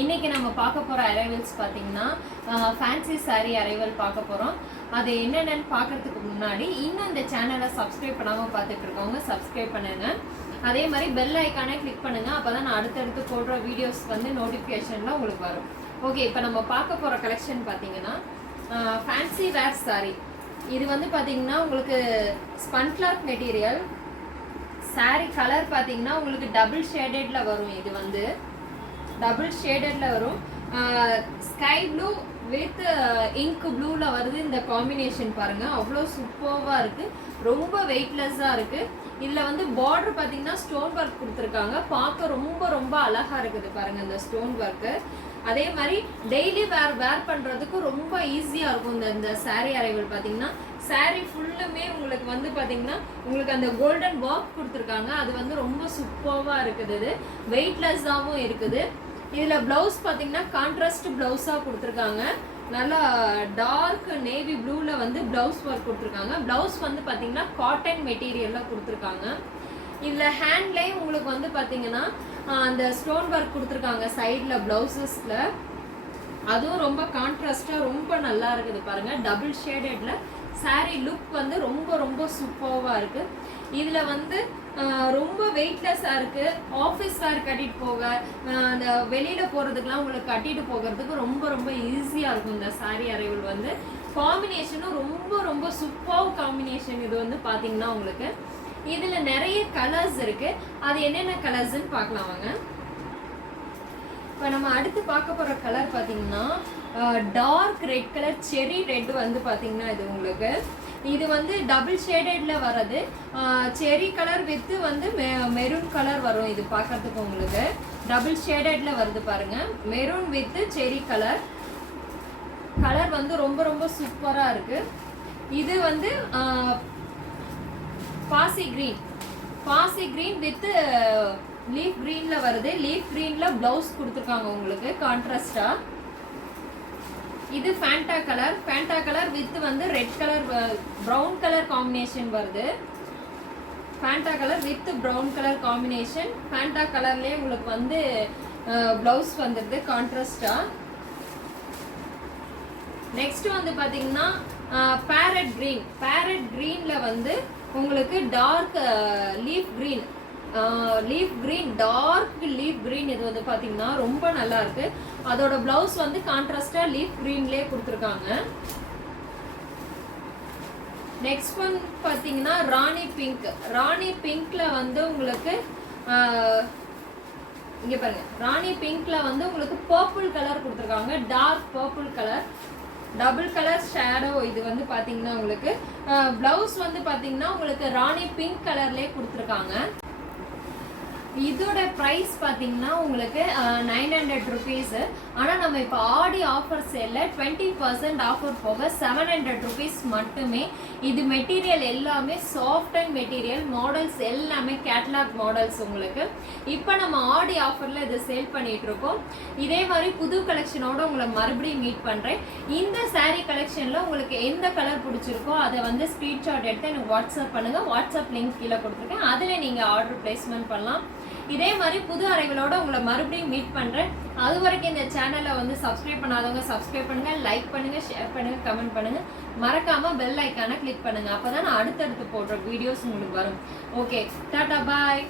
இன்னைக்கு நம்ம பார்க்க போகிற அரைவல்ஸ் பார்த்தீங்கன்னா ஃபேன்சி சாரீ அரைவல் பார்க்க போகிறோம். அது என்னென்னு பார்க்கறதுக்கு முன்னாடி இன்னும் இந்த சேனலை சப்ஸ்கிரைப் பண்ணாமல் பார்த்துட்டு இருக்கவங்க சப்ஸ்கிரைப் பண்ணுங்க. அதே மாதிரி பெல் ஐக்கானே கிளிக் பண்ணுங்க. அப்போ தான் நான் அடுத்தடுத்து போடுற வீடியோஸ் வந்து நோட்டிஃபிகேஷனில் உங்களுக்கு வரும். ஓகே, இப்போ நம்ம பார்க்க போகிற கலெக்ஷன் பார்த்தீங்கன்னா ஃபேன்சி வேர் சாரீ. இது வந்து பார்த்தீங்கன்னா உங்களுக்கு spun cloth material. Sari colour பார்த்தீங்கன்னா உங்களுக்கு டபுள் ஷேடட்ல வரும். இது வந்து டபுள் ஷேடட்ல வரும். ஸ்கை ப்ளூ வித் இங்க் ப்ளூல வருது. இந்த காம்பினேஷன் பாருங்க, அவ்வளோ சூப்பராக இருக்கு. ரொம்ப வெயிட்லெஸ்ஸாக இருக்கு. இதில் வந்து பார்டர் பார்த்தீங்கன்னா ஸ்டோன் ஒர்க் கொடுத்துருக்காங்க. பார்க்க ரொம்ப ரொம்ப அழகா இருக்குது பாருங்க இந்த ஸ்டோன் ஒர்க்கு. அதே மாதிரி டெய்லி வேர் பண்ணுறதுக்கு ரொம்ப ஈஸியாக இருக்கும். இந்த சாரீ அரைவல் பார்த்தீங்கன்னா சாரீ ஃபுல்லுமே உங்களுக்கு வந்து பார்த்தீங்கன்னா உங்களுக்கு அந்த கோல்டன் ஒர்க் கொடுத்துருக்காங்க. அது வந்து ரொம்ப சூப்பராக இருக்குது. இது வெயிட்லெஸ்ஸாகவும் இருக்குது. இதில் ப்ளவுஸ் பார்த்தீங்கன்னா கான்ட்ராஸ்ட் ப்ளவுஸாக கொடுத்துருக்காங்க. நல்லா டார்க் நேவி ப்ளூவில் வந்து ப்ளவுஸ் ஒர்க் கொடுத்துருக்காங்க. ப்ளவுஸ் வந்து பார்த்தீங்கன்னா காட்டன் மெட்டீரியலில் கொடுத்துருக்காங்க. இதில் ஹேண்ட்லேயும் உங்களுக்கு வந்து பார்த்தீங்கன்னா அந்த ஸ்டோன் ஒர்க் கொடுத்துருக்காங்க சைடில் ப்ளவுசஸில். அதுவும் ரொம்ப கான்ட்ராஸ்டாக ரொம்ப நல்லா இருக்குது பாருங்கள். டபுள் ஷேடட்ல சாரீ லுக் வந்து ரொம்ப ரொம்ப சூப்பராக இருக்குது. இதில் வந்து ரொம்ப வெயிட்லெஸ்ஸாக இருக்குது. ஆஃபீஸ் வேர் கட்டிட்டு போக, அந்த வெளியில் போகிறதுக்கெலாம் உங்களுக்கு கட்டிட்டு போகிறதுக்கு ரொம்ப ரொம்ப ஈஸியாக இருக்கும். இந்த சாரீ அரைவல் வந்து காம்பினேஷனும் ரொம்ப ரொம்ப சூப்பர் காம்பினேஷன். இது வந்து பார்த்தீங்கன்னா உங்களுக்கு இதில் நிறைய கலர்ஸ் இருக்குது. அது என்னென்ன கலர்ஸ்ன்னு பார்க்கலாம் வாங்க. இப்போ நம்ம அடுத்து பார்க்க போகிற கலர் பார்த்தீங்கன்னா டார்க் ரெட் கலர், செரி ரெட் வந்து பார்த்தீங்கன்னா இது உங்களுக்கு இது வந்து டபுள் ஷேடட்ல வர்றது. செரி கலர் வித்து வந்து மெரூன் கலர் வரும். இது பார்க்கறதுக்கு உங்களுக்கு டபுள் ஷேடட்ல வருது பாருங்க. மெரூன் வித்து செரி கலர். கலர் வந்து ரொம்ப ரொம்ப சூப்பராக இருக்கு. இது வந்து பாசி கிரீன் வித் லீஃப் கிரீன்ல வருது. லீஃப் கிரீன்ல பிளவுஸ் கொடுத்துருக்காங்க உங்களுக்கு கான்ட்ராஸ்டா. இது ஃபேண்டா கலர் வித் வந்து red colour brown colour combination வருது. Fanta colour with brown colour combination. Fanta கலர்லேயே உங்களுக்கு வந்து பிளவுஸ் வந்துடுது கான்ட்ராஸ்டா. நெக்ஸ்ட் வந்து பார்த்தீங்கன்னா பேரட் கிரீன்ல வந்து உங்களுக்கு dark leaf green dark leaf green. இது வந்து பார்த்தீங்கன்னா ரொம்ப நல்லா இருக்கு. அதோட பிளவுஸ் வந்து கான்ட்ராஸ்டா லீஃப் கிரீன்லேயே கொடுத்துருக்காங்க. நெக்ஸ்ட் ஒன் பார்த்தீங்கன்னா ராணி பிங்க்ல வந்து உங்களுக்கு இங்க பாருங்க, ராணி பிங்க்ல வந்து உங்களுக்கு பர்பிள் கலர் கொடுத்துருக்காங்க. Dark purple colour, double colour shadow. இது வந்து பார்த்தீங்கன்னா உங்களுக்கு பிளவுஸ் வந்து பார்த்தீங்கன்னா உங்களுக்கு ராணி பிங்க் கலர்லேயே கொடுத்துருக்காங்க. இதோட ப்ரைஸ் பார்த்தீங்கன்னா உங்களுக்கு 900 ருபீஸ். ஆனால் நம்ம இப்போ ஆடி ஆஃபர் சேலில் 20% ஆஃபர் போக 700 ருபீஸ் மட்டுமே. இது மெட்டீரியல் எல்லாமே சாஃப்ட் அண்ட் மெட்டீரியல். மாடல்ஸ் எல்லாமே கேட்லாக் மாடல்ஸ் உங்களுக்கு. இப்போ நம்ம ஆடி ஆஃபரில் இதை சேல் பண்ணிட்டு இருக்கோம். இதே மாதிரி புது கலெக்ஷனோட உங்களை மறுபடியும் மீட் பண்ணுறேன். இந்த சாரீ கலெக்ஷனில் உங்களுக்கு எந்த கலர் பிடிச்சிருக்கோ அதை வந்து ஸ்க்ரீன்ஷாட் எடுத்து எனக்கு வாட்ஸ்அப் பண்ணுங்கள். வாட்ஸ்அப் லிங்க் கீழே கொடுத்துருக்கேன். அதில் நீங்கள் ஆர்டர் பிளேஸ்மெண்ட் பண்ணலாம். இதே மாதிரி புது அரைவலோட உங்களை மறுபடியும் மீட் பண்ணுறேன். அது வரைக்கும் இந்த சேனலை வந்து சப்ஸ்கிரைப் பண்ணாதவங்க சப்ஸ்கிரைப் பண்ணுங்கள், லைக் பண்ணுங்கள், ஷேர் பண்ணுங்கள், கமெண்ட் பண்ணுங்கள். மறக்காமல் பெல் ஐக்கானை கிளிக் பண்ணுங்கள். அப்போ தான் நான் அடுத்தடுத்து போடுற வீடியோஸ் உங்களுக்கு வரும். ஓகே, டாடா, பாய்.